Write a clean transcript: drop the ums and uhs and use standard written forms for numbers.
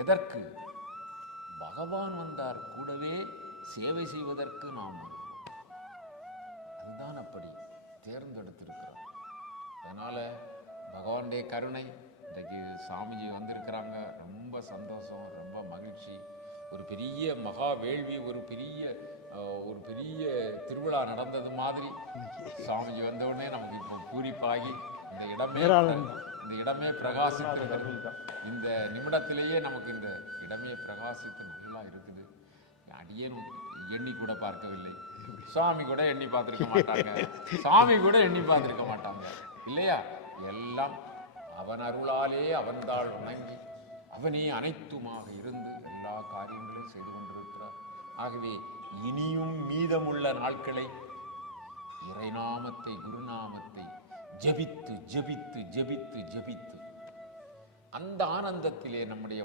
எதற்கு? பகவான் வந்தார், கூடவே சேவை செய்வதற்கு. நாம் அதுதான் அப்படி தேர்ந்தெடுத்திருக்கிறோம். அதனால பகவானுடைய கருணை. இன்றைக்கு சாமிஜி வந்திருக்கிறாங்க, ரொம்ப சந்தோஷம், ரொம்ப மகிழ்ச்சி. ஒரு பெரிய மகா வேள்வி, ஒரு பெரிய திருவிழா நடந்தது மாதிரி சாமிஜி வந்தவுடனே நமக்கு இப்போ பூரிப்பாகி இந்த இடமே பிரகாசித்து, இந்த நிமிடத்திலேயே நமக்கு இந்த இடமே பிரகாசித்து நல்லா இருக்குது. அடியேன் எண்ணி கூட பார்க்கவில்லை, சுவாமி கூட எண்ணி பார்த்திருக்க மாட்டாங்க, இல்லையா? எல்லாம் அவன் அருளாலே அவன்தாள் வணங்கி அவனே அனைத்துமாக இருந்து எல்லா காரியங்களையும் செய்து கொண்டிருக்கிறார். ஆகவே இனியும் மீதமுள்ள நாட்களை இறைநாமத்தை, குருநாமத்தை ஜபித்து ஜபித்து ஜபித்து ஜபித்து அந்த ஆனந்தத்திலே நம்முடைய